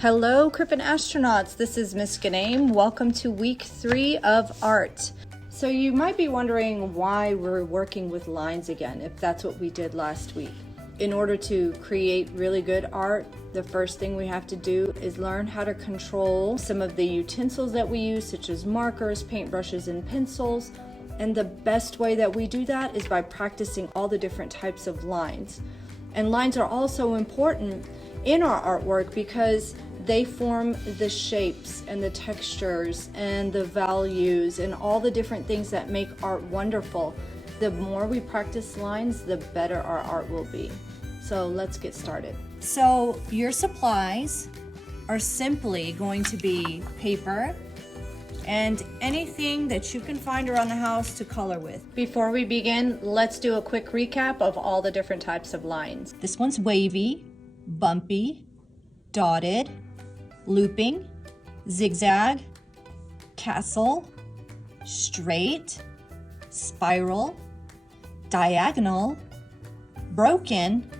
Hello, Crippen astronauts. This is Miss Ghuneim. Welcome to week 3 of art. So you might be wondering why we're working with lines again, if that's what we did last week. In order to create really good art, the first thing we have to do is learn how to control some of the utensils that we use, such as markers, paintbrushes, and pencils. And the best way that we do that is by practicing all the different types of lines. And lines are also important in our artwork because they form the shapes and the textures and the values and all the different things that make art wonderful. The more we practice lines, the better our art will be. So let's get started. So your supplies are simply going to be paper and anything that you can find around the house to color with. Before we begin, let's do a quick recap of all the different types of lines. This one's wavy, bumpy, dotted, looping, zigzag, castle, straight, spiral, diagonal, broken,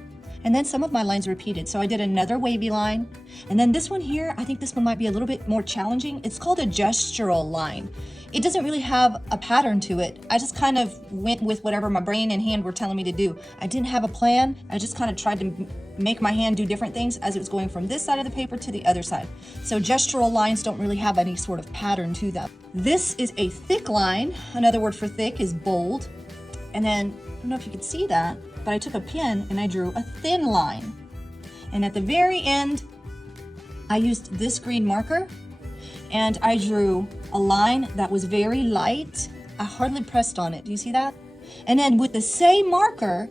and then some of my lines repeated. So I did another wavy line. And then this one here, I think this one might be a little bit more challenging. It's called a gestural line. It doesn't really have a pattern to it. I just kind of went with whatever my brain and hand were telling me to do. I didn't have a plan. I just kind of tried to make my hand do different things as it was going from this side of the paper to the other side. So gestural lines don't really have any sort of pattern to them. This is a thick line. Another word for thick is bold. And then, I don't know if you can see that, but I took a pen and I drew a thin line. And at the very end, I used this green marker and I drew a line that was very light. I hardly pressed on it. Do you see that? And then with the same marker,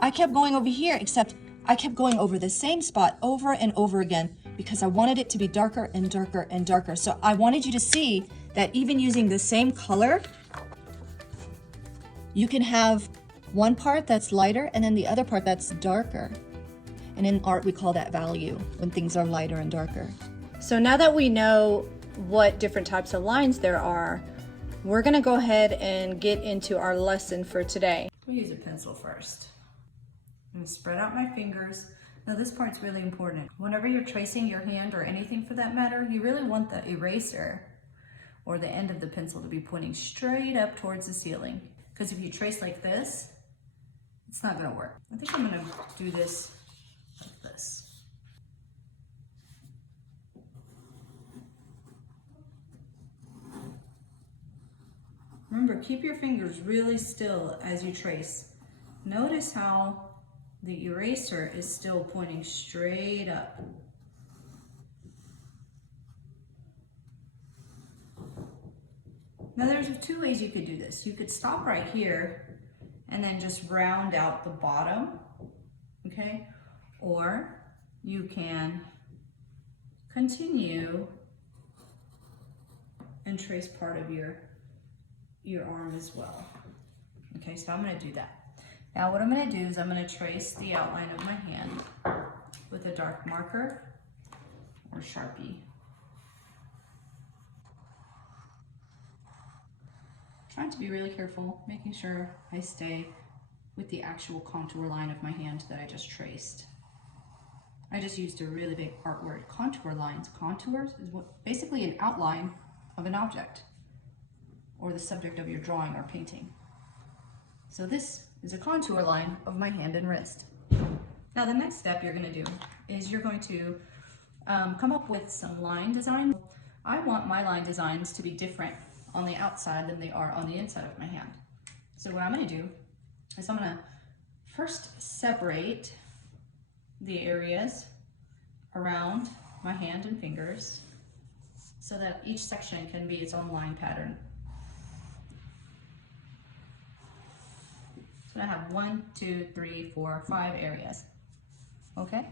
I kept going over here, except I kept going over the same spot over and over again because I wanted it to be darker and darker and darker. So I wanted you to see that even using the same color, you can have one part that's lighter and then the other part that's darker. And in art, we call that value, when things are lighter and darker. So now that we know what different types of lines there are, we're gonna go ahead and get into our lesson for today. We'll use a pencil first. I'm gonna spread out my fingers. Now this part's really important. Whenever you're tracing your hand or anything for that matter, you really want the eraser or the end of the pencil to be pointing straight up towards the ceiling. Because if you trace like this, it's not gonna work. I think I'm gonna do this like this. Remember, keep your fingers really still as you trace. Notice how the eraser is still pointing straight up. Now there's two ways you could do this. You could stop right here and then just round out the bottom, okay? Or you can continue and trace part of your arm as well. Okay, so I'm gonna do that. Now what I'm gonna do is I'm gonna trace the outline of my hand with a dark marker or Sharpie. Trying to be really careful, making sure I stay with the actual contour line of my hand that I just traced. I just used a really big art word, contour lines. Contours is basically an outline of an object or the subject of your drawing or painting. So this is a contour line of my hand and wrist. Now the next step you're going to do is you're going to come up with some line design. I want my line designs to be different on the outside than they are on the inside of my hand. So what I'm going to do is I'm going to first separate the areas around my hand and fingers so that each section can be its own line pattern. So I have 1, 2, 3, 4, 5 areas. Okay?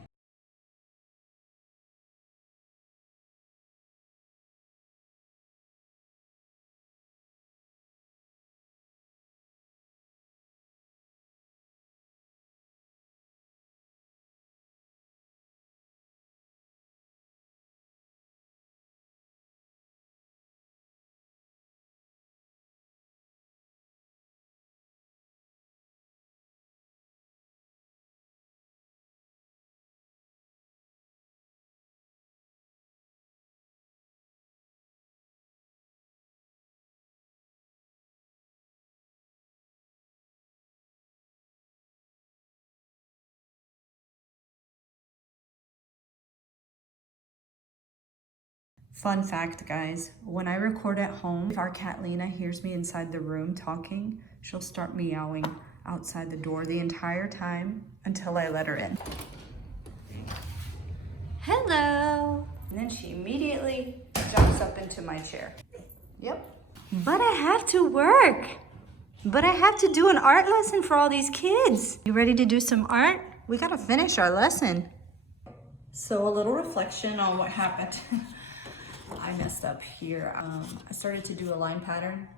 Fun fact, guys, when I record at home, if our cat Lena hears me inside the room talking, she'll start meowing outside the door the entire time until I let her in. Hello! And then she immediately jumps up into my chair. Yep. But I have to work. But I have to do an art lesson for all these kids. You ready to do some art? We gotta finish our lesson. So a little reflection on what happened. I messed up here. I started to do a line pattern,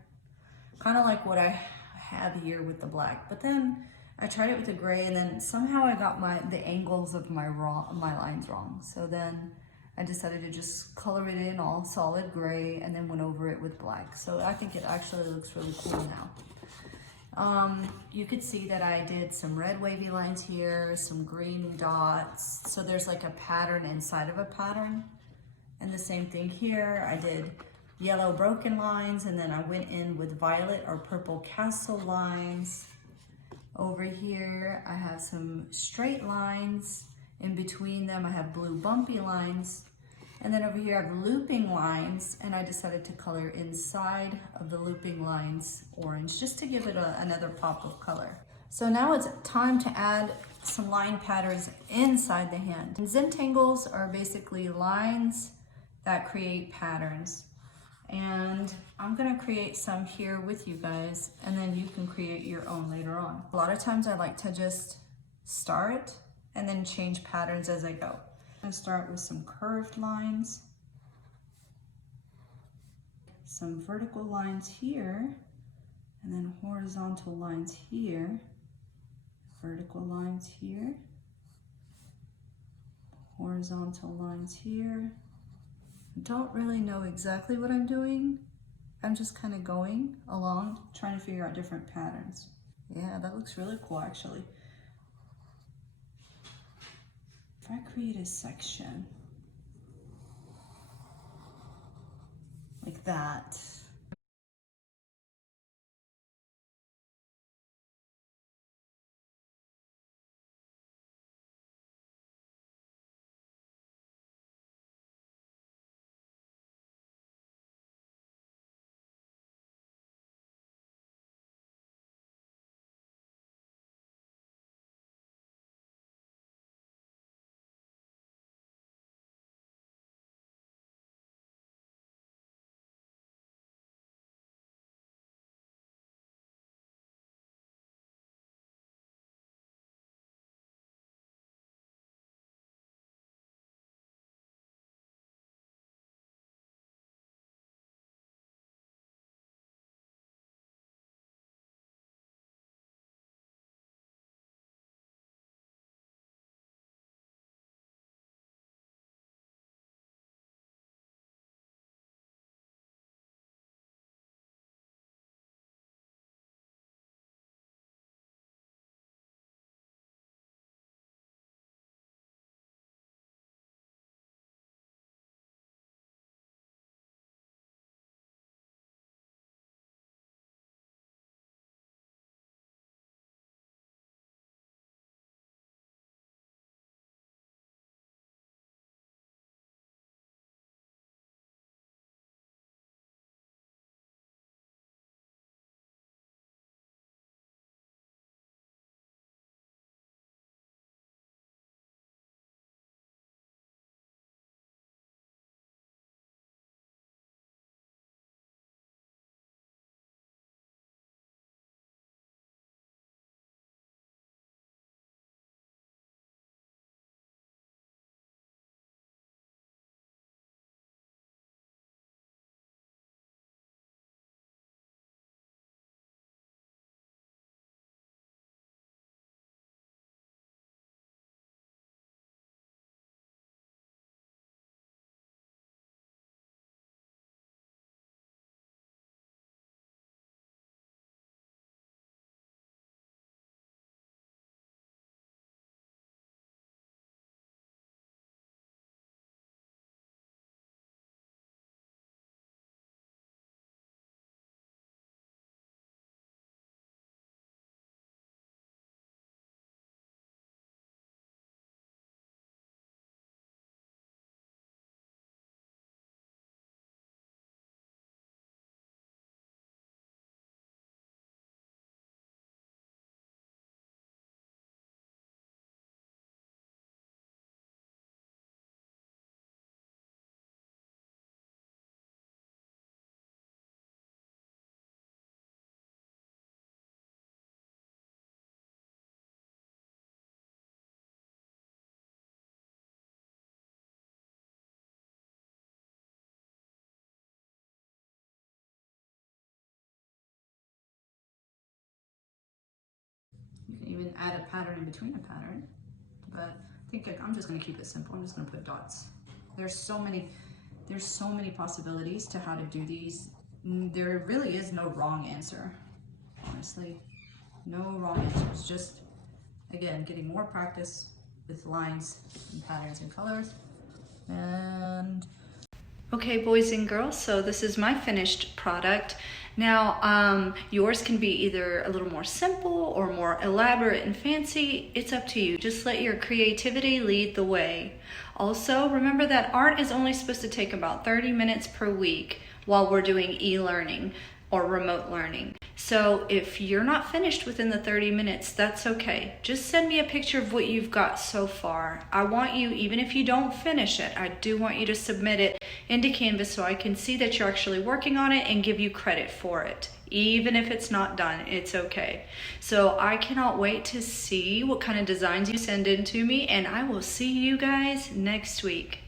kind of like what I have here with the black, but then I tried it with the gray, and then somehow I got the angles of my lines wrong. So then I decided to just color it in all solid gray and then went over it with black. So I think it actually looks really cool now. You could see that I did some red wavy lines here, some green dots. So there's like a pattern inside of a pattern. And the same thing here, I did yellow broken lines, and then I went in with violet or purple castle lines. Over here, I have some straight lines. In between them, I have blue bumpy lines. And then over here, I have looping lines, and I decided to color inside of the looping lines orange, just to give it another pop of color. So now it's time to add some line patterns inside the hand. And Zentangles are basically lines that create patterns. And I'm gonna create some here with you guys, and then you can create your own later on. A lot of times I like to just start and then change patterns as I go. I'm gonna start with some curved lines, some vertical lines here, and then horizontal lines here, vertical lines here, horizontal lines here. Don't really know exactly what I'm doing. I'm just kind of going along, trying to figure out different patterns. Yeah, that looks really cool actually. If I create a section like that, even add a pattern in between a pattern, but I think I'm just gonna keep it simple. I'm just gonna put dots. There's so many possibilities to how to do these. There really is no wrong answer, honestly. No wrong answers, just, again, getting more practice with lines and patterns and colors. And okay, boys and girls, so this is my finished product. Now, yours can be either a little more simple or more elaborate and fancy. It's up to you. Just let your creativity lead the way. Also, remember that art is only supposed to take about 30 minutes per week while we're doing e-learning or remote learning. So if you're not finished within the 30 minutes, that's okay. Just send me a picture of what you've got so far. I want you, even if you don't finish it, I do want you to submit it into Canvas so I can see that you're actually working on it and give you credit for it. Even if it's not done, it's okay. So I cannot wait to see what kind of designs you send in to me, and I will see you guys next week.